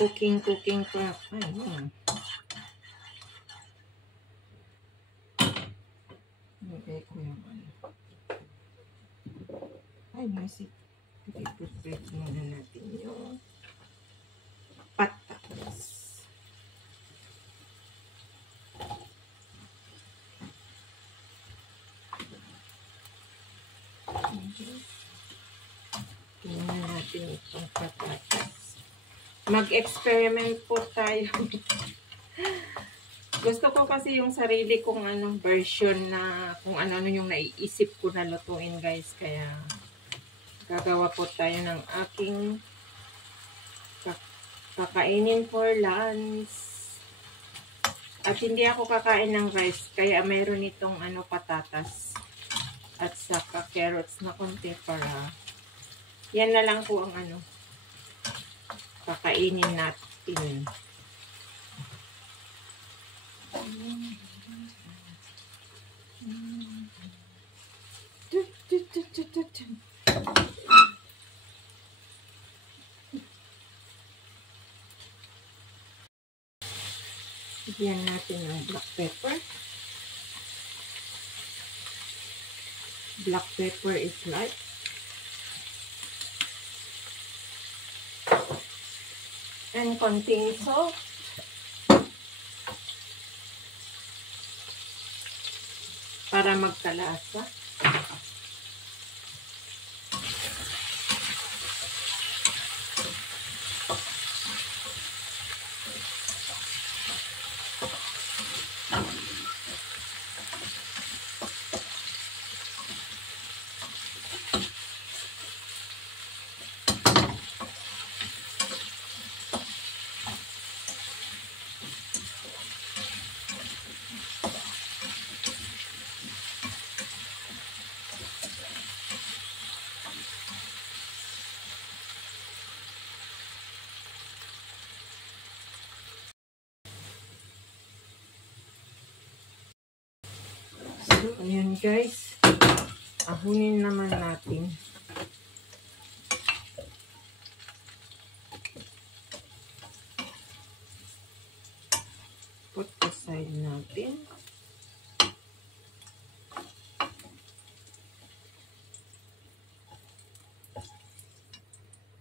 cooking pa. Ayun. Okay ko yung ano. Ay, nasi. I-prepare muna natin yung patatas. Tingnan natin itong patatas. Mag-experiment po tayo. Gusto ko kasi yung sarili kong version na kung ano yung naiisip ko na lutuin, guys. Kaya gagawa po tayo ng aking kakainin for lunch. At hindi ako kakain ng rice, kaya mayroon itong patatas at saka carrots na konti para yan na lang po ang kakainin natin. Bigyan natin ng black pepper. Black pepper is light. And konting salt. Para magkalasa. So, ayan guys. Ahunin naman natin. Put aside natin.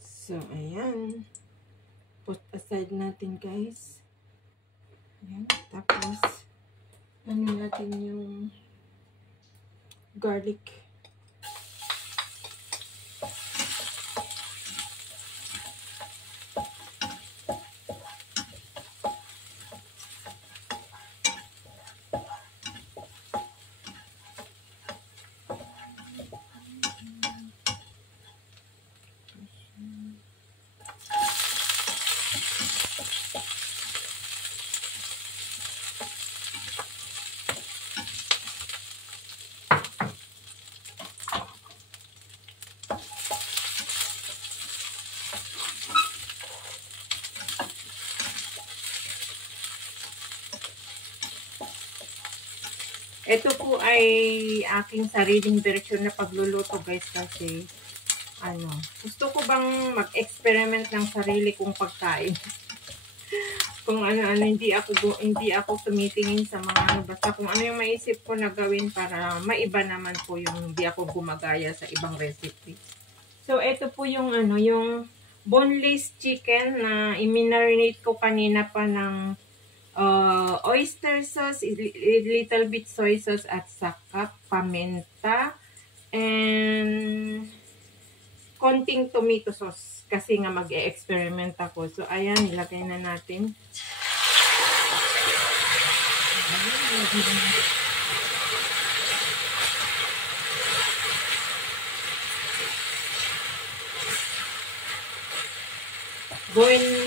So, ayan. Put aside natin guys. Ayan. Tapos, natin yung garlic. Ito po ay aking sariling version na pagluluto guys kasi gusto ko bang mag-experiment ng sarili kong pagkain. Kung hindi ako tumitingin sa mga basta kung ano yung maisip ko na gawin para maiba naman po yung hindi ako gumagaya sa ibang recipe. So ito po yung yung boneless chicken na i-marinate ko kanina pa ng oyster sauce, little bit soy sauce at saka paminta and konting tomato sauce kasi nga mag-e-experiment ako. So ayan, ilagay na natin.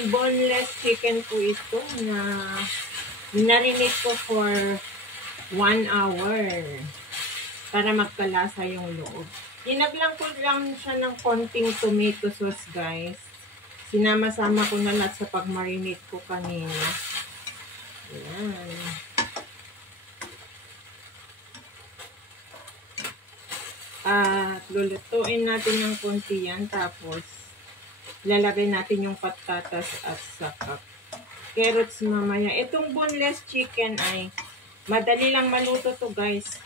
Boneless chicken po ito na marinate ko for 1 hour para magkalasa yung loob. Dinaglang ko lang siya ng konting tomato sauce guys. Sinama-sama ko na lahat sa pag-marinate ko kanina. Ayan. At lulutuin natin yung konti yan tapos lalagay natin yung patatas at saka carrots mamaya. Itong boneless chicken ay madali lang maluto to guys.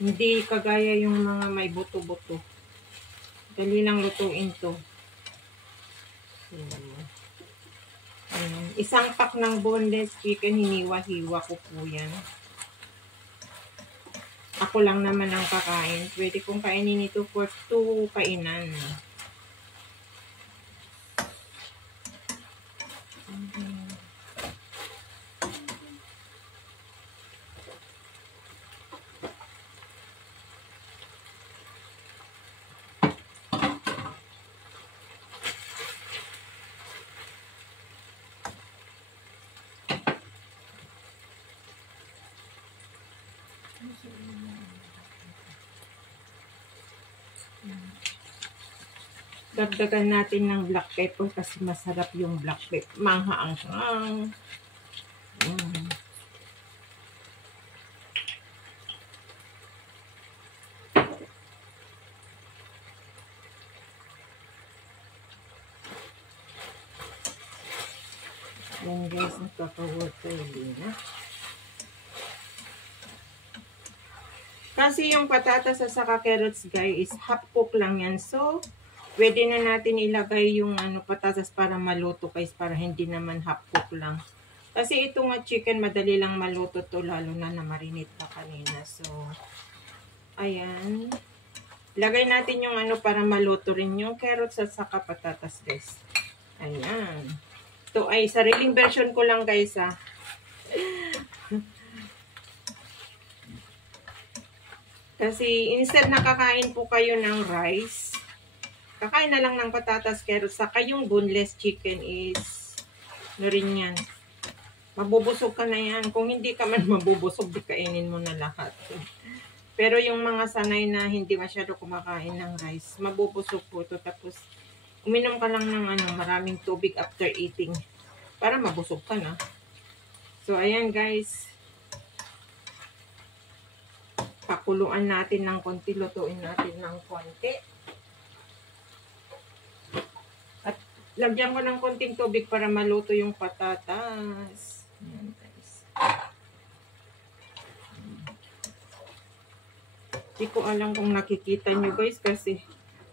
Hindi kagaya yung mga may buto-buto. Dali lang lutuin to. So, isang pack ng boneless chicken, hiniwa-hiwa ko po yan. Ako lang naman ang kakain. Pwede kong kainin ito for 2 kainan. Dagdagan natin ng black pepper kasi masarap yung black pepper. Manghaang-hang. Yan guys, nagkaka-water na. Kasi yung patatas at saka carrots guys, half cook lang yan. So, pwede na natin ilagay yung patatas para maluto guys, para hindi naman half cook lang. Kasi ito nga chicken, madali lang maluto to, lalo na marinate pa kanina. So, ayan. Lagay natin yung para maluto rin yung carrots at saka patatas guys. Ayan. Ito ay sariling version ko lang guys ha. Kasi instead nakakain po kayo ng rice, kakain na lang ng patatas, carrots, saka yung boneless chicken is, rin yan. Mabubusog ka na yan. Kung hindi ka man mabubusog, di kainin mo na lahat. Pero yung mga sanay na hindi masyado kumakain ng rice, mabubusog po to. Tapos, uminom ka lang ng maraming tubig after eating para mabusog ka na. So, ayan guys. Pakuluan natin ng konti, lutuin natin ng konti. At lagyan ko ng konting tubig para maluto yung patatas. Ayan guys. Hindi ko alam kung nakikita nyo guys kasi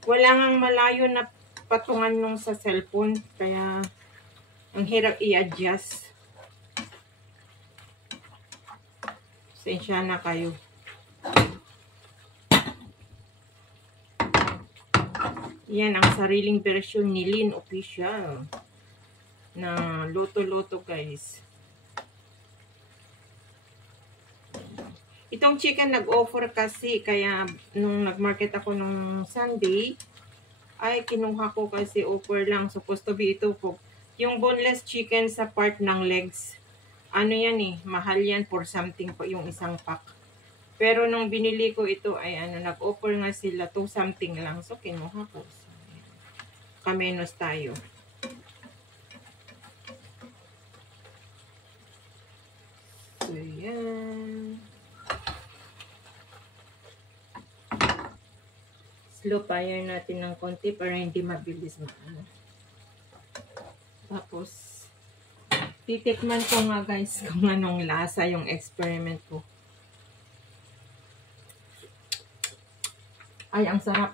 wala ngang malayo na patungan nung sa cellphone. Kaya ang hirap i-adjust. Pasensya na kayo. Yan ang sariling version ni Lynn Official na luto-luto guys. Itong chicken nag-offer kasi, kaya nung nag-market ako nung Sunday, ay kinuha ko kasi offer lang. Supposed to be ito po. Yung boneless chicken sa part ng legs. Ano yan mahal yan for something po yung isang pack. Pero nung binili ko ito ay nag-offer nga sila 2 something lang. So kinuha ko. So, kamenos tayo. So yan. Slow fire natin ng konti para hindi mabilis na Tapos titikman ko nga guys kung anong lasa yung experiment ko. Ay, ang sarap.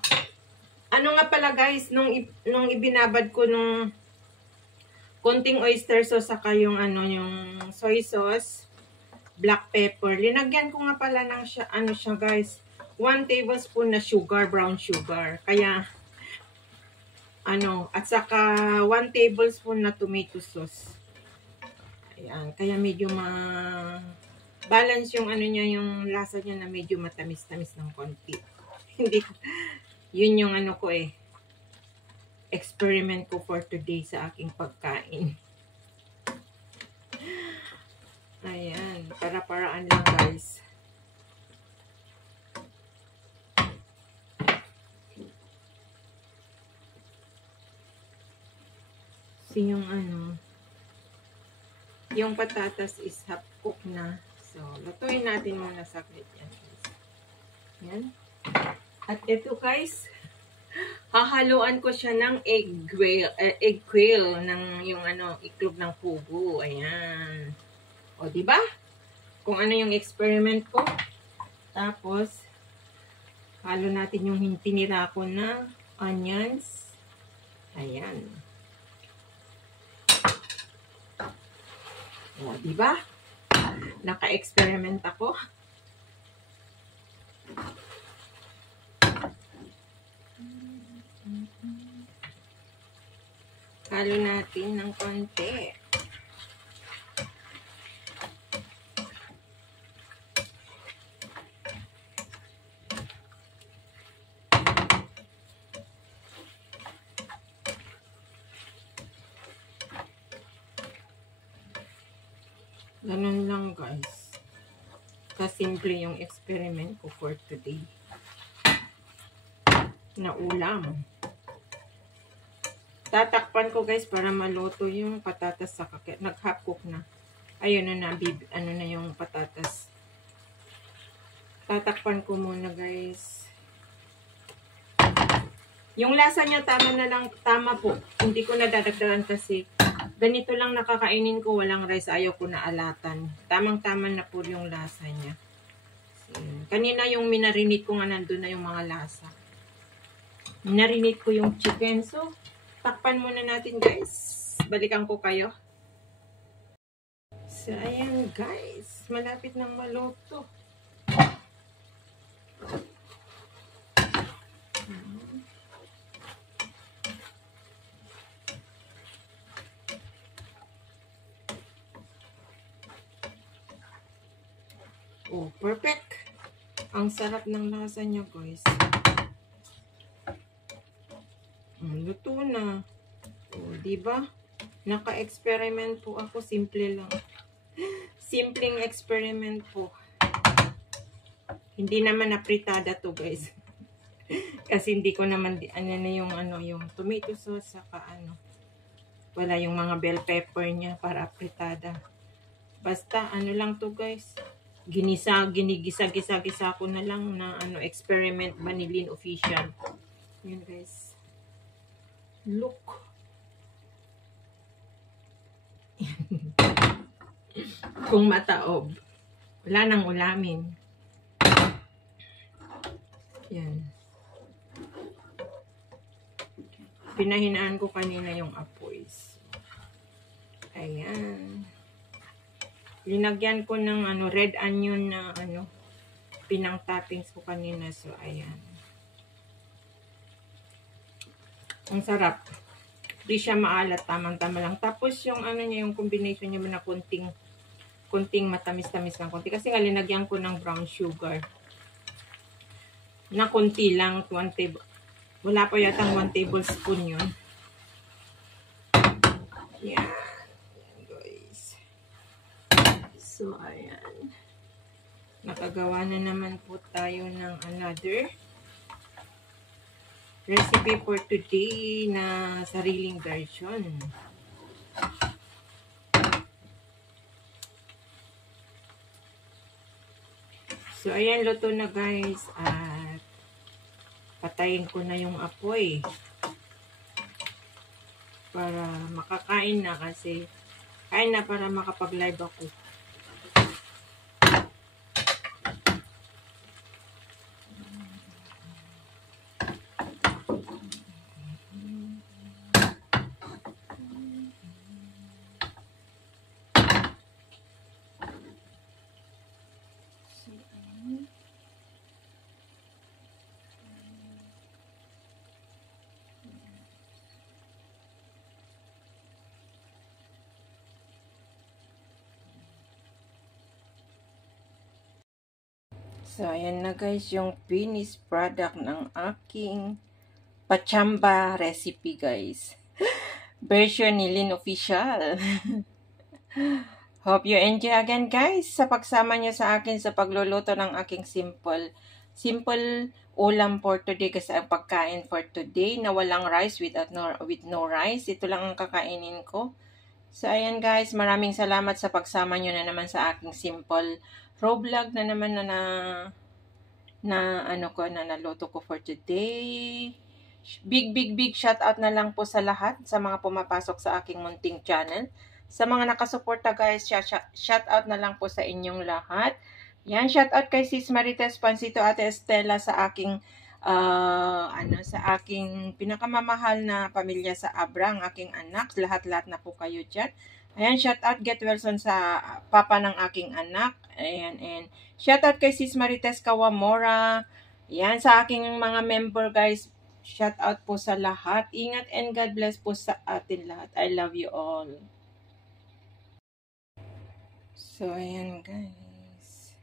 Ano nga pala guys, nung ibinabad ko nung konting oyster sauce saka yung yung soy sauce, black pepper. Linagyan ko nga pala ng siya guys, 1 tablespoon na sugar, brown sugar. Kaya at saka 1 tablespoon na tomato sauce. Ayan, kaya medyo balance yung niya, yung lasa niya na medyo matamis-tamis ng konti. Hindi yun yung ko experiment ko for today sa aking pagkain. Ayan, para-paraan lang guys. So yung yung patatas is half cook na. So, lutuin natin muna saglit yan. Yan. At ito guys, Hahaluan ko siya ng egg quail ng yung iklog ng pugo. Ayan. O, di ba? Kung ano yung experiment ko. Tapos, halo natin yung tinira ko na onions. Ayan. O, di ba? Naka-experiment ako. Halo natin ng konti. Ganun lang, guys. Kasimple yung experiment ko for today. Na ulam. Tatakpan ko, guys, para maluto yung patatas sa kakit. Nag-half cook na. Ayun na ano na yung patatas. Tatakpan ko muna, guys. Yung lasa niya tama po. Hindi ko nadadagdagan kasi ganito lang nakakainin ko, walang rice. Ayaw ko na alatan. Tamang-tama na po yung lasa niya. Kanina yung minarinate ko nga nandun na yung mga lasa. Minarinate ko yung chicken. So, takpan muna natin, guys. Balikan ko kayo. So, ayan, guys. Malapit nang maluto. Oh, perfect. Ang sarap ng lasa niya, guys. Luto na. Oh, diba? Naka-experiment po ako. Simple lang. Simpleng experiment po. Hindi naman napritada to, guys. Kasi hindi ko naman yung tomato sauce saka wala yung mga bell pepper niya para apritada. Basta lang to, guys. Ginigisa-gisa ko na lang na experiment Vanillin Official. Yun, guys. Look. Kung mataob, wala nang ulamin. Yan. Pinahinaan ko kanina yung apoy. Ayan. Linagyan ko ng red onion na pinang toppings ko kanina. So, ayan. Ang sarap. Hindi siya maalat. Tamang-tama lang. Tapos, yung niya, yung combination niya na kunting matamis-tamis lang. Kunti. Kasi nga, linagyan ko ng brown sugar. Na kunti lang. Wala pa yatang 1 tablespoon yun. Yan. So, ayan. Nakagawa na naman po tayo ng another recipe for today na sariling version. So, ayan, luto na, guys. At patayin ko na yung apoy para makakain na kasi kain na para makapag-live ako. So, ayan na, guys, yung finished product ng aking pachamba recipe, guys. Version ni Lynn Official. Hope you enjoy again, guys, sa pagsama niyo sa akin sa pagluluto ng aking simple ulam for today. Kasi ang pagkain for today na walang rice with no rice. Ito lang ang kakainin ko. So, ayan, guys, maraming salamat sa pagsama niyo na naman sa aking simple raw vlog na naman na naluto ko for today. big shout out na lang po sa lahat sa mga pumapasok sa aking munting channel. Sa mga nakasuporta guys, shout out na lang po sa inyong lahat. Yan, shout out kay Sis Marites Pancito, Ate Estela, sa aking sa aking pinakamamahal na pamilya sa Abra, ang aking anak, lahat-lahat na po kayo dyan. Ayan, shout out Get Wilson sa papa ng aking anak. Ayan, and shout out kay Sis Marites Kawamora. Ayan, sa aking mga member guys, shout out po sa lahat. Ingat and God bless po sa atin lahat. I love you all. So, ayan guys.